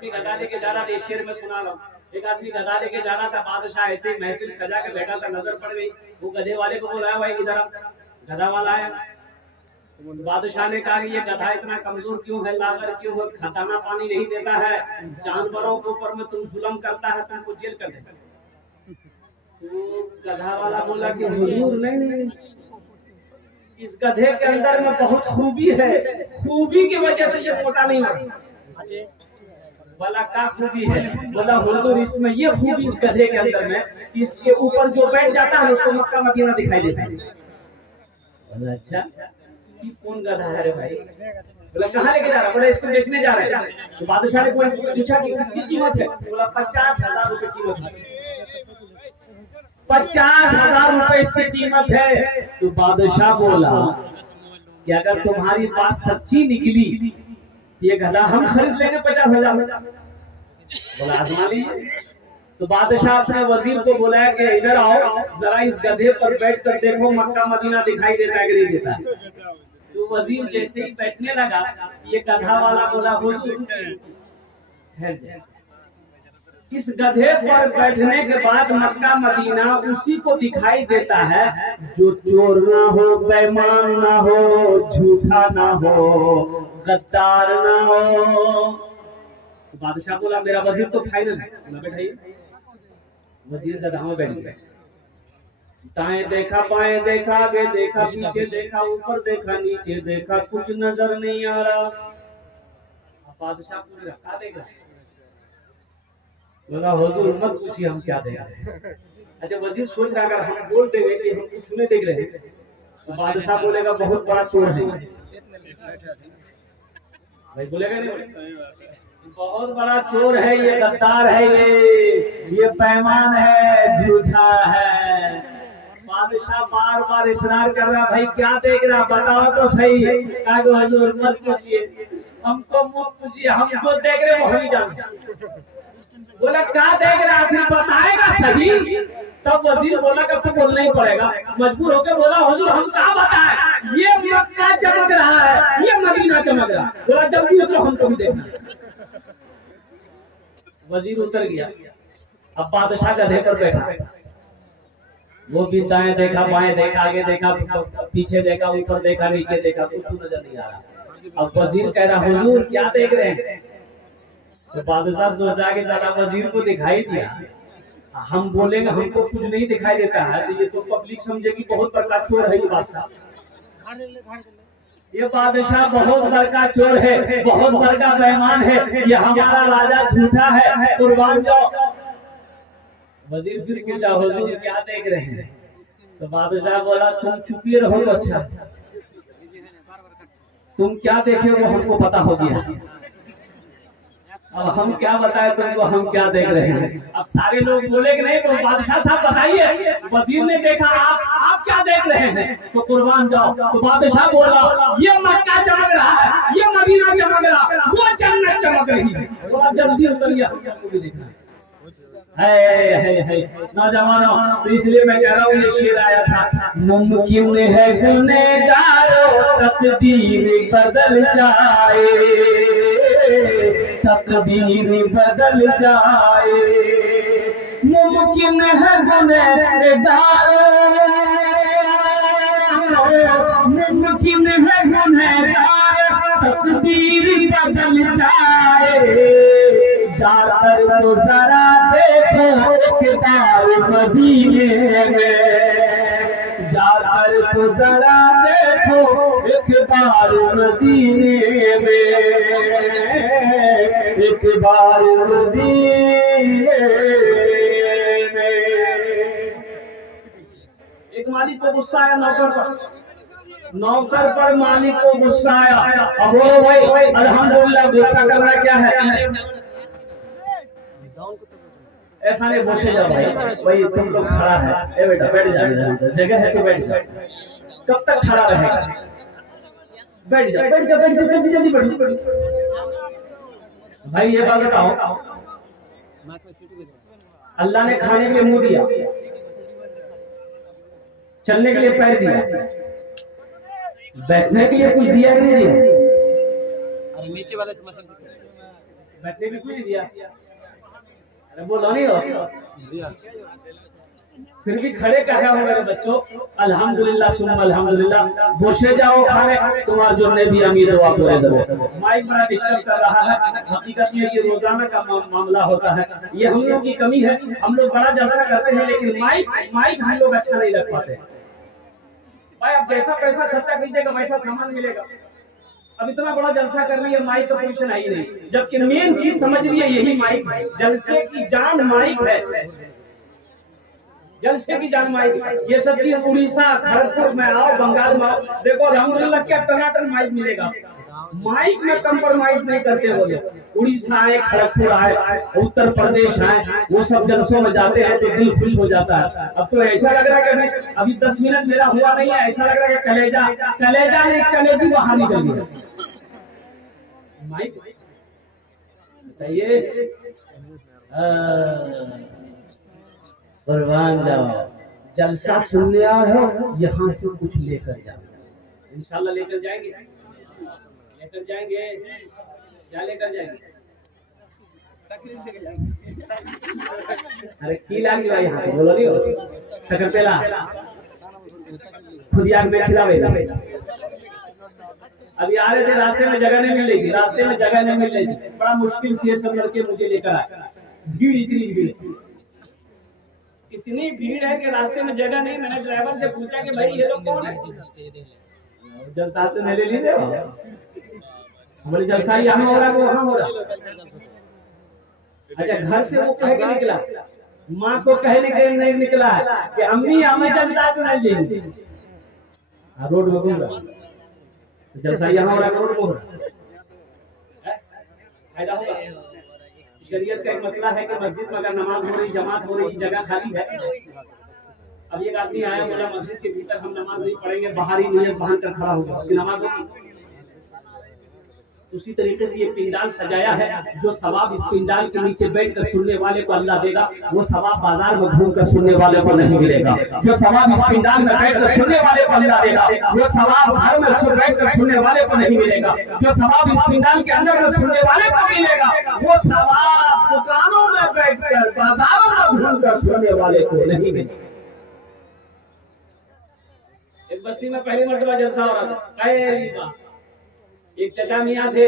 आदमी गधा लेके जा रहा था, इस शेर में सुना रहा हूँ। एक आदमी गधा लेके जा रहा था, बादशाह ऐसे ही महफिल सजा के बैठा था, नजर पड़ गई। वो गधे वाले को बुलाया, भाई इधर। गधा वाला आया, बादशाह ने कहा कि ये गधा इतना कमजोर क्यों है, लागर क्यों है, खजाना पानी नहीं देता है, जानवरों के ऊपर में तुम जुल्म करता है, तुमको जेल कर देता। तो गधा वाला बोला कि हुजूर नहीं, इस गधे के अंदर में बहुत खूबी है, खूबी की वजह से ये मोटा नहीं होता। बोला क्या खूबी है? बोला हुजूर इसमें ये खूबी इस गधे के अंदर में, इसके ऊपर जो बैठ जाता है उसको मक्का मदीना दिखाई देता है। बोला अच्छा, कौन गधा है रे भाई? बोला कहाँ लेके जा रहा? बोला इसको बेचने जा रहे हैं। तो बादशाह ने पूछा कि कितनी कीमत है? बोला 50,000 रुपए कीमत है। 50,000 रुपए इसकी कीमत है। तो बादशाह बोला कि अगर तुम्हारी बात सच्ची निकली, ये गधा हम खरीद लेंगे 50,000। बोला आजमा लीजिए। तो बादशाह अपने वजीर को बुलाया कि इधर आओ, जरा इस गधे पर बैठ कर देखो मक्का मदीना दिखाई देता है कि नहीं देता है। तो वजीर जैसे ही बैठने लगा, ये गधा वाला बोला हुजूर इस गधे पर बैठने के बाद मक्का मदीना उसी को दिखाई देता है जो चोर ना हो, बेईमान ना हो, झूठा ना हो, गद्दार ना हो। तो बादशाह बोला मेरा वजीर तो फाइनल है। बोला बैठाइए। वजीर गधा में बैठ गया। दाएं देखा, बाएं देखा, आगे देखा, पीछे देखा, ऊपर देखा, नीचे देखा, कुछ नजर नहीं आ रहा। बादशाह पूछ रहा क्या देख रहा है? बोला हुजूर मत पूछिए हम क्या देख रहे हैं। अच्छा वजीर सोच रहा अगर हम बोल देंगे कि हम कुछ नहीं देख रहे हैं तो बादशाह बोलेगा बहुत बड़ा चोर है। भाई बोलेगा नहीं, बहुत बड़ा चोर है ये, गद्दार है ये बेईमान है, झूठा है। बादशाह बार बार इशरार कर रहा भाई क्या देख रहा बताओ तो सही। हुजूर मत पूछिए, हमको मत पूछिए, हम जो देख रहे वो हम ही जानते। बोला क्या देख रहा फिर बताएगा सही। तब वजीर बोला कि तो बोलना ही पड़ेगा। मजबूर होकर बोला हुजूर हम क्या बताएं, ये मक्का चमक रहा है, ये मदीना चमक रहा है। बोला जल्दी उतरो हमको भी देखना। वजीर उतर गया। अब बादशाह गधे पर बैठा, वो भी दाएं देखा, बाएं देखा, आगे देखा, पीछे देखा, ऊपर देखा, नीचे देखा, कुछ नजर नहीं आ रहा। अब वजीर कह रहा हुजूर क्या देख रहे हैं? तो बादशाह सोचा कि दादा वजीर को दिखाई दिया, हम बोलेंगे हमको कुछ नहीं दिखाई देता है तो ये तो पब्लिक समझेगी बहुत बड़ा चोर है ये बादशाह। ये बादशाह बहुत बड़ा चोर है, बहुत बड़ा बेईमान है, ये हमारा राजा झूठा है, कुर्बान जाओ। वजीर फिर पूछा हुजूर क्या देख रहे हैं? तो बादशाह बोला तुम चुप ही रहो तो अच्छा, तुम क्या देखे वो हमको पता हो गया, अब हम क्या बताएं तुमको हम क्या देख रहे हैं। अब सारे लोग बोले कि नहीं तो बादशाह साहब बताइए, वजीर ने देखा आप क्या देख रहे हैं? तो कुर्बान जाओ। तो बादशाह बोला ये मक्का चमक रहा है, ये मदीना चमक रहा है, वो जन्नत चमक रही है। तो आप जल्दी उतरिए, हमको भी देखना है नौजवानों। तो इसलिए मैं कह रहा हूँ ये शेर आया था, मुमकिन है गुनहगारों तकदीर बदल जाए, तकदीर बदल जाए, मुमकिन है गुनहगारों, मुमकिन है गुनहगार तकदीर बदल जाए। जाकर तो जरा देखो एक बार मदीने में, जाकर तो जरा देखो एक बार मदीने में, एक बार मदीने में। एक मालिक को गुस्सा आया नौकर पर मालिक को गुस्सा आया। अब बोलो भाई अल्हम्दुलिल्लाह गुस्सा करना क्या है? ऐसा नहीं बोले जाओ भाई तुम लोग खड़ा है, ए बेटा बैठ जा, जगह है तो बैठ जा। कब तक खड़ा रहेगा? बैठ जा, बैठ जा, बैठ जा, जल्दी जल्दी बैठ। भाई ये बात बताओ, अल्लाह ने खाने के लिए मुंह दिया, चलने के लिए पैर दिया, बैठने के लिए कुछ दिया कि नहीं दिया? अरे नीचे वाले से मसल बैठने भी कोई नहीं दिया। अरे बोलो नहीं हो, फिर भी खड़े कहे हो मेरे बच्चों। अल्हम्दुलिल्लाह सुम्मा अल्हम्दुलिल्लाह। बोसे जाओ खाने, तुम्हारे जो ने भी अमीर दुआ पूरे दो। माइक बड़ा डिस्टर्ब कर रहा है। हकीकत में ये रोजाना का मामला होता है, ये हम लोग की कमी है। हम लोग बड़ा जलसा करते हैं लेकिन माइक हम लोग अच्छा नहीं रख पाते। भाई अब जैसा पैसा खर्चा कीजिएगा वैसा सामान मिलेगा। अब इतना बड़ा जलसा कर रही है, माइक का पोजीशन आई नहीं, जबकि मेन चीज समझ रही है यही माइक। जलसे की जान माइक है, जलसे की जान माइक। ये सब चीज उड़ीसा खड़गपुर में आओ, बंगाल में आओ, देखो अल्हम्दुलिल्लाह क्या टनाटन माइक मिलेगा। माइक में कंप्रोमाइज नहीं करते वो लोग। उड़ीसा आए, खड़गपुर आए, उत्तर प्रदेश आए, वो सब जलसों में जाते हैं तो दिल खुश हो जाता है। अब तो ऐसा लग रहा है कि अभी 10 मिनट मेरा हुआ नहीं है, ऐसा लग रहा है कि कलेजा नहीं कलेजी बाहर निकल गया। माइक बताइए, कुर्बान जाओ। जलसा सुनने आए हो, यहाँ से कुछ लेकर जाओ। इंशाल्लाह लेकर जाएंगे, लेकर जाएंगे, क्या लेकर जाएंगे? अरे की लागी भाई, यहाँ से बोलो नहीं हो। सकरपेला खुद यार में खिलावे। अभी आ रहे थे, रास्ते में जगह नहीं मिल रही थी, रास्ते में जगह नहीं मिल रही थी। बड़ा मुश्किल से ये सब लड़के मुझे लेकर आए। भीड़ इतनी भीड़ है कि रास्ते में जगह नहीं। मैंने ड्राइवर से पूछा कि भाई ये लोग कौन है? जलसा तो नहीं ले लीजिए, बोले जलसा यहाँ हो रहा, वो वहाँ हो रहा। अच्छा, घर से वो कह के निकला, माँ को कहने के नहीं निकला है कि अम्मी हमें जलसा तो नहीं लेंगे। रोड में घूम रहा, जलसा यहाँ हो रहा, रोड में हो रहा, फायदा होगा। शरीयत का एक मसला है कि मस्जिद में अगर नमाज हो रही, जमात हो रही, जगह खाली है। अब एक आदमी आया, बोला मस्जिद के भीतर हम नमाज नहीं पढ़ेंगे, बाहर ही नियत बांध कर खड़ा होगा, उसकी नमाज होगी। उसी तरीके से ये पिंडाल सजाया है, जो सवाब इस पिंडाल के नीचे बैठकर सुनने वाले को अल्लाह देगा, वो सवाब बाजार में घूमकर सुनने वाले को नहीं मिलेगा। जो सवाब इस पिंडाल में बैठकर सुनने वाले को अल्लाह देगा, वो सवाब घर में बैठकर सुनने वाले को नहीं मिलेगा। जो सवाब इस पिंडाल के अंदर में सुनने वाले को मिलेगा, वो सवाब दुकानों में बैठकर बाजारों में घूमकर सुनने वाले को नहीं मिलेगा। एक बस्ती में पहली मर्तबा जलसा हो रहा था। एक चचा मियाँ थे,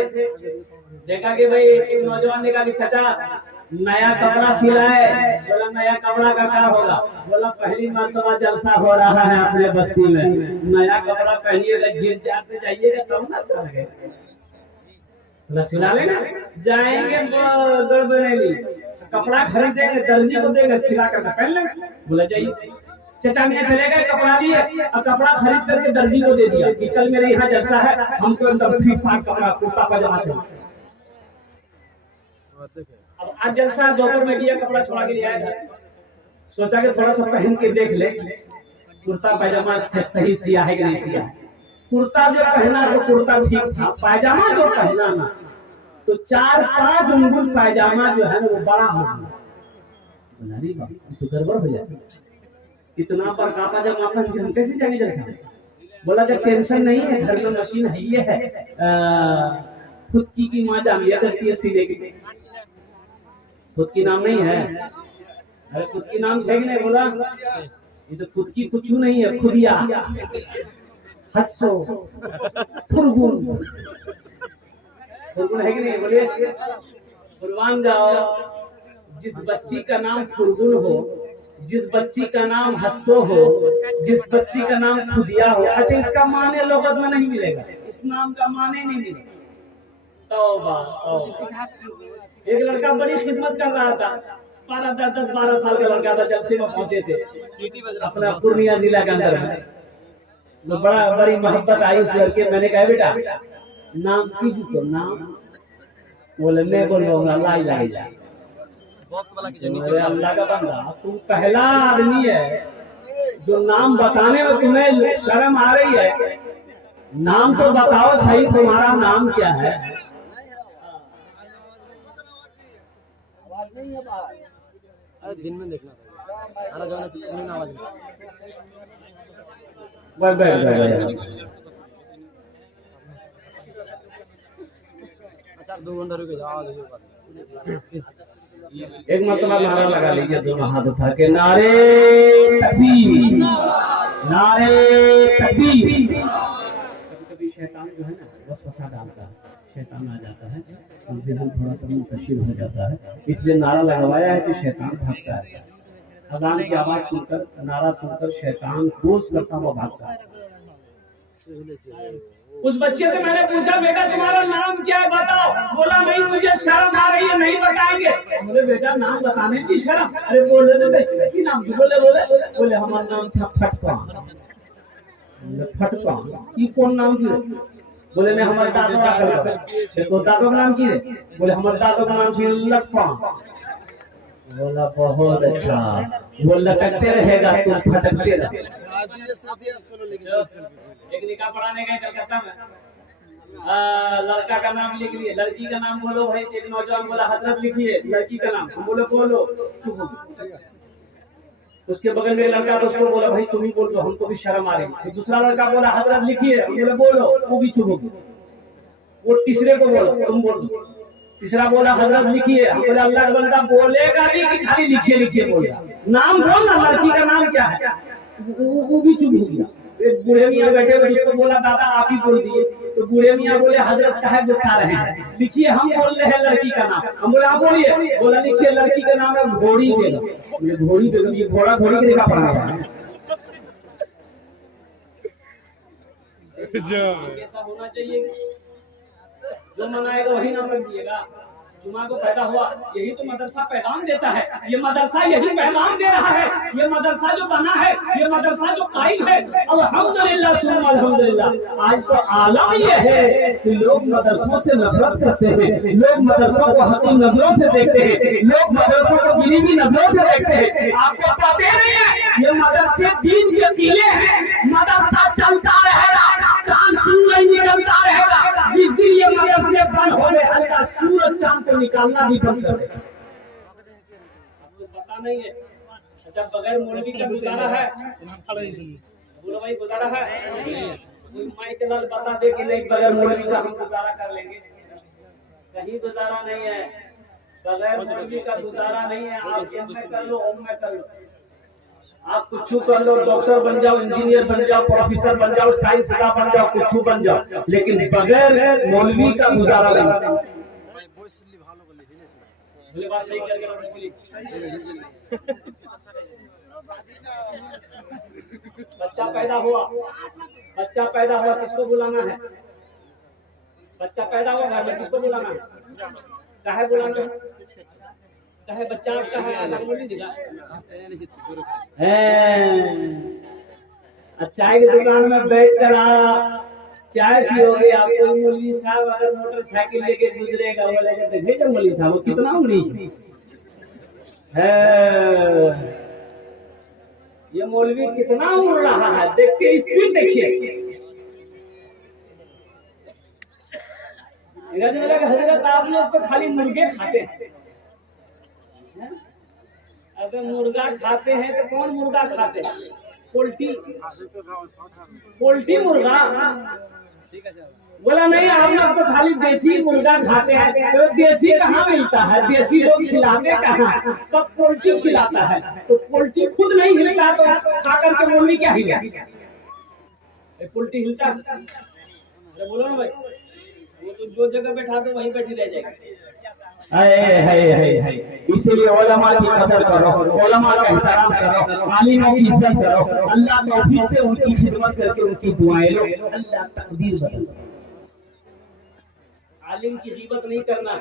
देखा कि भाई एक नौजवान ने कहा कि चचा नया कपड़ा सिला है। बोला नया कपड़ा का क्या होगा? बोला पहली मर्तबा जलसा हो रहा है अपने बस्ती में, नया कपड़ा पहनिएगा, गिर जाते जाइएगा तब ना अच्छा लगेगा। बोला सिला लेना, जाएंगे गड़बड़ेली, कपड़ा खरीदेंगे, दर्जी को देंगे, सिला कर पहन लेंगे। बोला जाइए। चचा मियाँ चले गए, कपड़ा दिए और कपड़ा खरीद करके दर्जी को दे दिया कि कल मेरे यहाँ जैसा है, हमको एकदम फिट फाट कपड़ा कुर्ता पजामा चाहिए। अब आज जलसा दोपहर में गया, कपड़ा छोड़ा के लिए आया था, सोचा कि थोड़ा सा पहन के देख ले कुर्ता पजामा सही सिया है कि नहीं सिया। कुर्ता जो पहना तो कुर्ता ठीक था, पायजामा जो पहना ना तो 4-5 उंगल पायजामा जो है ना वो बड़ा हो गया, तो गड़बड़ हो जाती है। इतना पर कापा जब वापस हम कैसे जाएंगे जलसा? बोला जब टेंशन नहीं है, घर में मशीन है, ये है खुद की माँ जामिया करती है सीने की। खुद की नाम नहीं है, अरे खुद की नाम है कि नहीं? बोला ये तो खुद की कुछ नहीं है, खुदिया, हस्सो, फुरगुन है कि नहीं? बोलिए कुर्बान जाओ। जिस बच्ची का नाम फुरगुन हो, जिस बच्ची का नाम हस्सो हो, जिस बच्ची का नाम खुदिया हो, अच्छा इसका माने लोगत में नहीं मिलेगा, इस नाम का माने नहीं मिलेगा। तौबा तौबा। एक लड़का बड़ी खिदमत कर रहा था, 10-12 साल का लड़का था, जलसे में पहुंचे थे अपना पूर्णिया जिला के अंदर में। तो बड़ी मोहब्बत आई उस लड़के। मैंने कहा बेटा नाम कीजिए, नाम बोले मैं बोल रहा हूँ अल्लाह इलाहा बॉक्स वाला की अल्लाह का बंदा, तुम पहला आदमी है जो नाम बताने में तुम्हें शर्म आ रही है। नाम तो बताओ सही, तुम्हारा नाम क्या है? दिन में देखना था, आवाज अच्छा 2 घंटा रुके जाओ। एक मरतबा नारा लगा लीजिए दोनों हाथ उठा के, नारे तकबीर, नारे तकबीर। कभी कभी शैतान जो है ना वसवसा डालता है, शैतान आ जाता है तो ज़हन थोड़ा सा मुंतशिर हो जाता है, इसलिए नारा लगवाया है कि शैतान भागता है। अजान की आवाज सुनकर, नारा सुनकर शैतान कोस करता हुआ भागता है। उस बच्चे से मैंने पूछा, बेटा तुम्हारा नाम क्या है बताओ। बोला नहीं मुझे शर्म आ रही है, नहीं बताएंगे। बोले बेटा नाम बताने की शर्म? अरे बोले तो नाम बोले बोले हमारा नाम था फटका। फटका की कौन नाम की? बोले नहीं हमारे दादो का। तो दादो का नाम की? बोले हमारे दादो का नाम थी लक्का। बोला बहुत अच्छा, वो लटकते रहेगा तुम फटकते रहो। एक निकाह पढ़ाने गए कलकत्ता में, लड़का का नाम लिख लिए, लड़की का नाम बोलो भाई। एक नौजवान बोला हजरत लिखिए लड़की का नाम, हम बोले बोलो, चुप हो गए। उसके बगल में लड़का तो उसको बोला भाई तुम ही बोल दो, हमको भी शर्म आ रही। तो दूसरा लड़का बोला हजरत लिखिए, हम बोले बोलो, वो भी चुप हो गए। वो तीसरे को बोलो तुम बोल दो। तीसरा बोला हजरत लिखिए, हम बोले अल्लाह का बंदा बोलेगा भी कि खाली लिखिए लिखिए बोलेगा, नाम बोल ना, लड़की का नाम क्या है? वो भी चुप हो गया। एक बूढ़े मियाँ बैठे हुए, उसको बोला दादा आप ही बोल दिए। तो बूढ़े मियाँ बोले हजरत का है गुस्सा रहे हैं, लिखिए हम बोल रहे हैं लड़की का नाम। हम बोले आप बोलिए। बोला लिखिए लड़की का नाम है घोड़ी दे दो। घोड़ी दे दो, ये घोड़ा घोड़ी के लिखा पड़ा है। ऐसा होना चाहिए, जो मनाएगा वही नाम रख दिएगा। जुमा को पैदा हुआ, यही तो मदरसा पैगाम देता है। ये मदरसा यही पैगाम दे रहा है। ये मदरसा जो बना है, ये मदरसा जो कायम है, अल्हम्दुलिल्लाह सुम्मा अल्हम्दुलिल्लाह। आज तो आलम ये है कि लोग मदरसों से नफरत करते हैं, लोग मदरसों को हकीम नजरों से देखते हैं, लोग मदरसों को गिरीबी नजरों से देखते हैं। आपको पता नहीं है ये मदरसे दीन के किले हैं। मदरसा चलता रहेगा, चांद सूरज निकलता रहेगा। जिस दिन ये मदरसे बंद हो गए, अल्लाह सूरज चांद को निकालना भी बंद कर देगा। पता नहीं है। अच्छा बगैर मौलवी का गुजारा है? बोलो भाई गुजारा है? कोई माइक लाल बता दे कि नहीं बगैर मौलवी का हम गुजारा कर लेंगे। कहीं गुजारा नहीं है, बगैर मौलवी का गुजारा नहीं है। आप एम कर लो, ओम में कर लो, आप कुछ कर लो, डॉक्टर बन जाओ, इंजीनियर बन जाओ, प्रोफेसर बन जाओ, साइंस का बन जाओ, कुछ बन जाओ, लेकिन बगैर मौलवी का गुजारा नहीं। बोले बात सही करके बच्चा पैदा हुआ, बच्चा पैदा हुआ, किसको बुलाना है? बच्चा पैदा हुआ घर में, किसको बुलाना है? काहे बुलाना है? काहे बच्चा आपका है? बोली दिखा चाय की दुकान में बैठ कर चाय पियोगे आप, कोई मौलवी साहब अगर मोटरसाइकिल लेके गुजरेगा, बोलेगा देखे जो मौलवी साहब कितना उड़ी है, ये मौलवी कितना उड़ रहा है, देखिए स्पीड देखिए। हजरत आप लोग तो खाली मुर्गे खाते हैं। अगर मुर्गा खाते हैं तो कौन मुर्गा खाते हैं? पोल्ट्री, पोल्ट्री मुर्गा। बोला नहीं हम लोग तो खाली देसी मुर्गा खाते हैं। तो देसी कहाँ मिलता है? देसी लोग खिलाते कहाँ? सब पोल्ट्री खिलाता है। तो पोल्ट्री खुद नहीं हिलता तो खा करके मुर्गी क्या हिला? पोल्ट्री हिलता? अरे बोलो ना भाई, वो तो जो जगह बैठा दो वहीं बैठी रह जाएगी। इसीलिए उलमा की कदर करो, उलमा का एहतराम करो, आलिमों की इज्जत करो। अल्लाह तौफीक से उनकी खिदमत करके उनकी दुआएं लो, अल्लाह तकदीर बदल। आलिम की गीबत नहीं करना है,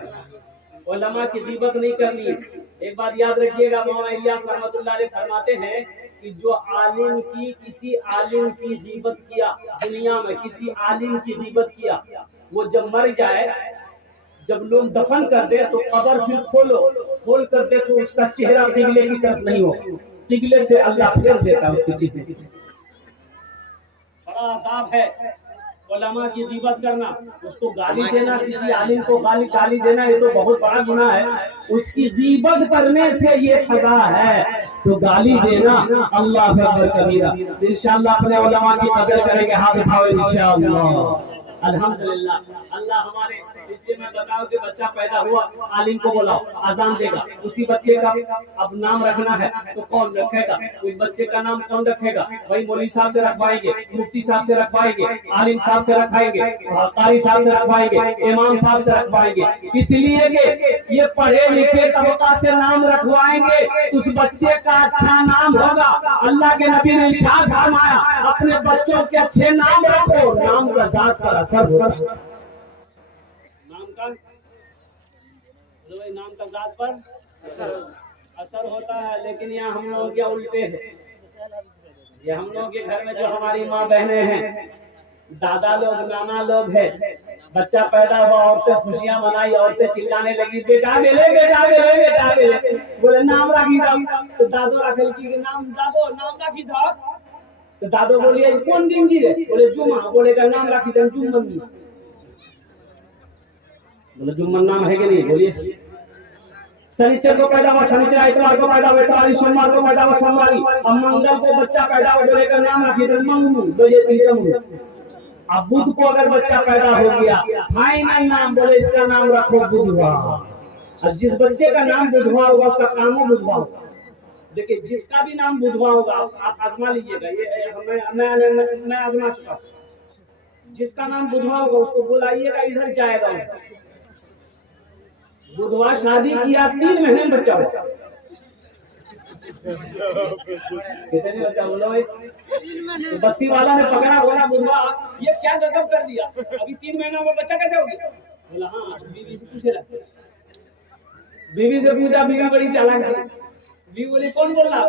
उलमा की गीबत नहीं करनी है। एक बात याद रखिएगा, मौलाना इलियास रहमतुल्लाह अलैह फरमाते हैं कि जो आलिम की किसी आलिम की गीबत किया, दुनिया में किसी आलिम की गीबत किया, वो जब मर जाए, जब लोग दफन कर दे तो कब्र फिर खोलो, खोल कर दे तो उसका चेहरा किबले की तरफ नहीं हो, किबले से अल्लाह फेर देता है उसकी चीजें। बड़ा अजाब है उलमा की गीबत करना, उसको गाली देना, किसी आलिम को गाली देना, ये तो बहुत बड़ा गुनाह है। उसकी गीबत करने से ये सजा है, तो गाली देना अल्लाह अकबर कबीरा। इंशाअल्लाह अपने उलमा की कदर करेंगे, हाथ उठाओ इंशाअल्लाह। अल्हम्दुलिल्लाह, अल्लाह हमारे इसलिए मैं बताऊं कि बच्चा पैदा हुआ, आलिम को बुलाओ, अजान देगा, उसी बच्चे का अब नाम रखना है तो कौन रखेगा? उस बच्चे का नाम कौन रखेगा? भाई मौलवी साहब से रखवाएंगे, मुफ्ती साहब से रखवाएंगे, आलिम साहब से रखवाएंगे, कारी साहब से रखवाएंगे, इमाम साहब से रखवाएंगे। इसलिए कि ये पढ़े लिखे तबका से नाम रखवाएंगे, उस बच्चे का अच्छा नाम होगा। अल्लाह के नबी ने इरशाद फरमाया, अपने बच्चों के अच्छे नाम रखो, नाम का जात पर असर होता है। नाम का जात पर असर होता है। लेकिन यहाँ हम लोग क्या उल्टे हैं, ये हम लोग के घर में जो हमारी माँ बहनें हैं, दादा लोग, नाना लोग हैं, बच्चा पैदा हुआ, औरतें खुशियां मनाई, औरतें चिल्लाने लगी, बेटा मिले, बेटा मिले, बेटा मिले, बोले नाम राखी था, तो दादो रखल की नाम, दादो नाम राखी था, तो दादो बोलिए कौन दिन जी रे? बोले जुम्मा, बोले का नाम राखी था जुम्मन, बोले जुम्मन नाम है कि नहीं? बोलिए शनिचर को पैदा हुआ शनिचर, इतवार को पैदा हुआ इतवारी, सोमवार को पैदा हुआ सोमवारी, अब मंगल को बच्चा पैदा हुआ, बोले का नाम राखी था मंगू, बोले तीन। अब बुध को अगर बच्चा पैदा हो गया, फाइनल नाम बोले इसका नाम रखो बुधवार। और जिस बच्चे का नाम बुधवार होगा उसका काम हो बुधवार होगा। देखिए जिसका भी नाम बुधवार होगा, आप आजमा लीजिएगा, ये मैं आजमा चुका हूं। जिसका नाम बुधवार होगा उसको बुलाइएगा, इधर जाएगा। बुधवार शादी किया, 3 महीने में बच्चा होगा। कितने बच्चा बोला भाई? तो बस्ती वाला ने पकड़ा, बोला बुधवार ये क्या गजब कर दिया, अभी 3 महीनों में बच्चा कैसे हो गया? बोला हाँ, बीवी से पूछे रहा, बीवी से पूछा, बीवी बड़ी चालाक है। बीवी बोली कौन बोल रहा?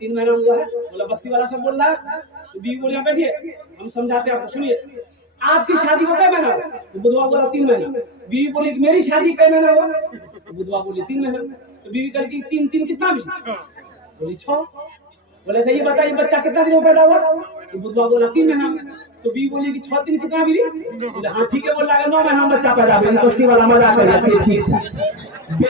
3 महीना हुआ है। बोला बस्ती वाला सब बोल रहा है। तो बीवी बोली बैठिए हम समझाते हैं आपको, सुनिए। आपकी शादी को क्या महीना? तो बुधवार बोला 3 महीना। बीवी बोली मेरी शादी कै महीना हुआ? तो बुधवार बोली 3 महीना। तो बीवी कह की 3 कितना मिली? बोली 6। बोले सही बताइए बच्चा कितना दिन में पैदा हुआ? तो बुधवार बोला 3 महीना। तो बीवी बोली कि 6 दिन कितना मिली? बोले हाँ ठीक है, बोल रहा है 9 महीना बच्चा पैदा हुआ। बस्ती वाला मजाक कर रहा है।